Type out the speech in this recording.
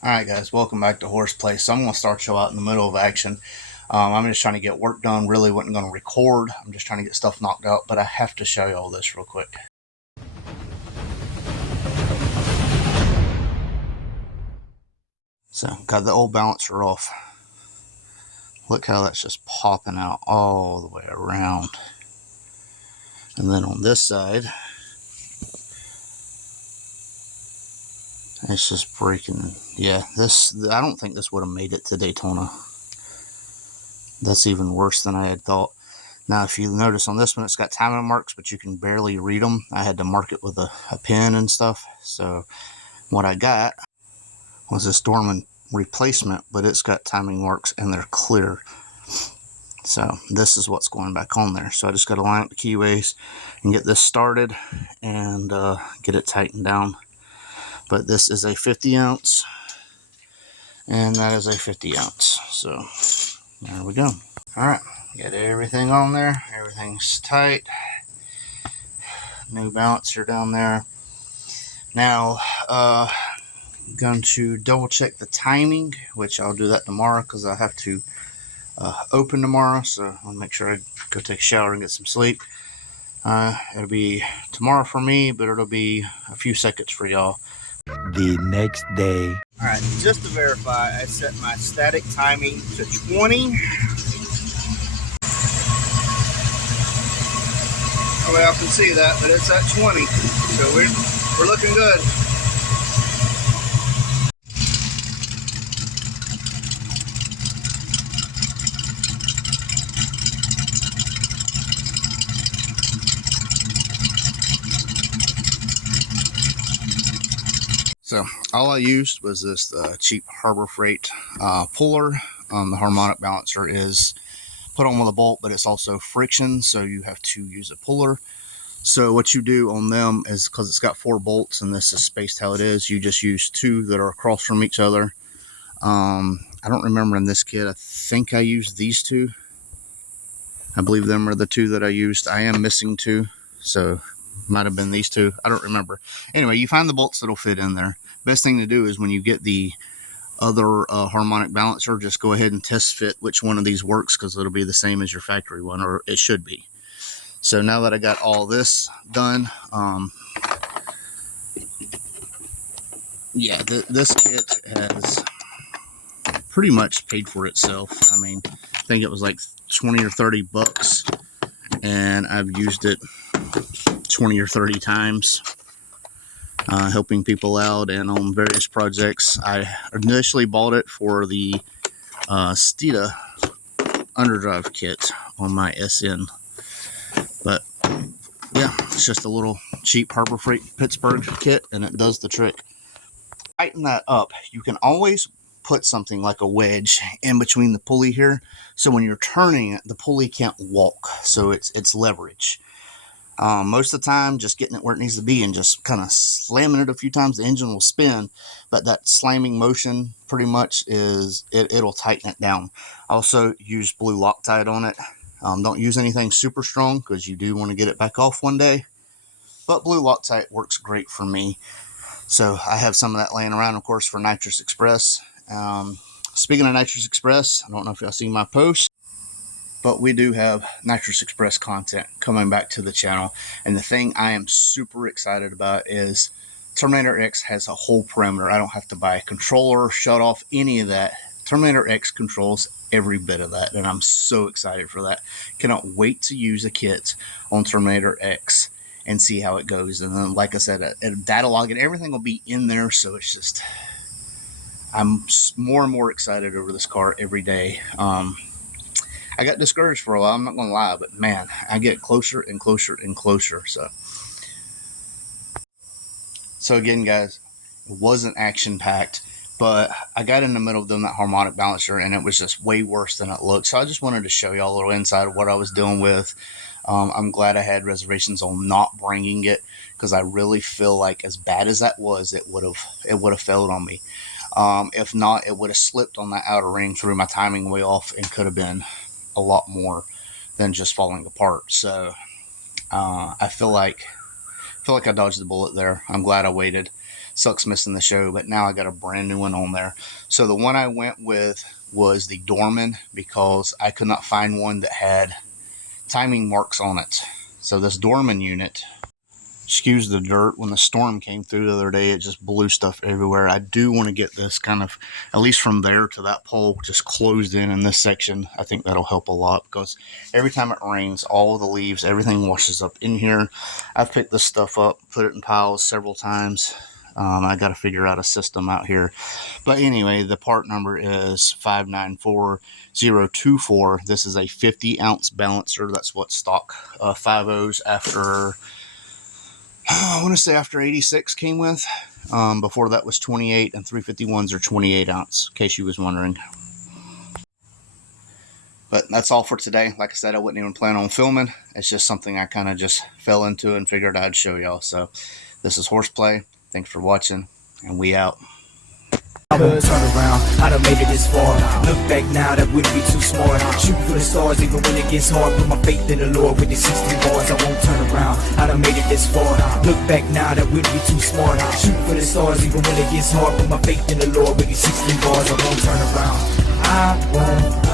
Alright guys, welcome back to Horseplay. So I'm going to start you out in the middle of action. I'm just trying to get work done, really wasn't going to record. I'm just trying to get stuff knocked out, but I have to show you all this real quick. So, got the old balancer off. Look how that's just popping out all the way around. And then on this side, it's just breaking. Yeah, I don't think this would have made it to Daytona. That's even worse than I had thought. Now, if you notice on this one, it's got timing marks, but you can barely read them. I had to mark it with a pen and stuff. So what I got was this Dorman replacement, but it's got timing marks and they're clear. So this is what's going back on there. So I just got to line up the keyways and get this started and get it tightened down. But this is a 50 ounce and that is a 50 ounce. So there we go. All right, got everything on there. Everything's tight. New balancer down there. Now, I'm going to double check the timing, which I'll do that tomorrow because I have to open tomorrow. So I want to make sure I go take a shower and get some sleep. It'll be tomorrow for me, but it'll be a few seconds for y'all. The next day. All right, just to verify, I set my static timing to 20. Well, I can see that, but it's at 20, so we're looking good. So all I used was this cheap Harbor Freight puller. The Harmonic balancer is put on with a bolt, but it's also friction, so you have to use a puller. So what you do on them is, because it's got 4 bolts and this is spaced how it is, you just use 2 that are across from each other. I don't remember in this kit. I think I used these 2. I believe them are the 2 that I used. I am missing 2, so might have been these 2. I don't remember. Anyway, you find the bolts that'll fit in there. Best thing to do is when you get the other harmonic balancer, just go ahead and test fit which one of these works, because it'll be the same as your factory one, or it should be. So now that I got all this done, yeah, this kit has pretty much paid for itself. I mean, I think it was like 20 or 30 bucks, and I've used it 20 or 30 times, helping people out and on various projects. I initially bought it for the Stita underdrive kit on my SN, but yeah, it's just a little cheap Harbor Freight Pittsburgh kit, and it does the trick. Tighten that up. You can always put something like a wedge in between the pulley here, so when you're turning it, the pulley can't walk, so it's leverage. Most of the time, just getting it where it needs to be and just kind of slamming it a few times, the engine will spin, but that slamming motion pretty much is, it'll tighten it down. Also, use blue Loctite on it. Don't use anything super strong because you do want to get it back off one day, but blue Loctite works great for me. So I have some of that laying around, of course, for Nitrous Express. Speaking of Nitrous Express, I don't know if y'all seen my post, but we do have Nitrous Express content coming back to the channel. And the thing I am super excited about is Terminator X has a whole perimeter. I don't have to buy a controller, shut off, any of that. Terminator X controls every bit of that, and I'm so excited for that. Cannot wait to use a kit on Terminator X and see how it goes. And then, like I said, a data log and everything will be in there, so it's just, I'm more and more excited over this car every day. I got discouraged for a while, I'm not going to lie, but man, I get closer and closer and closer. So again, guys, it wasn't action-packed, but I got in the middle of doing that harmonic balancer, and it was just way worse than it looked. So I just wanted to show y'all a little insight of what I was dealing with. I'm glad I had reservations on not bringing it, because I really feel like, as bad as that was, it would have failed on me. If not, it would have slipped on that outer ring, threw my timing way off, and could have been a lot more than just falling apart. So I feel like I dodged the bullet there. I'm glad I waited. Sucks missing the show, but now I got a brand new one on there. So the one I went with was the Dorman because I could not find one that had timing marks on it. So this Dorman unit, excuse the dirt, when the storm came through the other day, it just blew stuff everywhere. I do want to get this kind of, at least from there to that pole, just closed in this section. I think that'll help a lot because every time it rains, all of the leaves, everything washes up in here. I've picked this stuff up, put it in piles several times. I got to figure out a system out here. But anyway, the part number is 594024. This is a 50-ounce balancer. That's what stock 5.0s after, I want to say after 86 came with. Before that was 28, and 351s are 28 ounce, in case you was wondering. But that's all for today. Like I said, I wouldn't even plan on filming. It's just something I kind of just fell into and figured I'd show y'all. So this is Horseplay. Thanks for watching, and we out. I won't turn around, I done made it this far. Look back now, that wouldn't be too smart. Shooting for the stars even when it gets hard. Put my faith in the Lord with the 16 bars. I won't turn around, I done made it this far. Look back now, that wouldn't be too smart. Shooting for the stars even when it gets hard. Put my faith in the Lord with the 16 bars. I won't turn around, I won't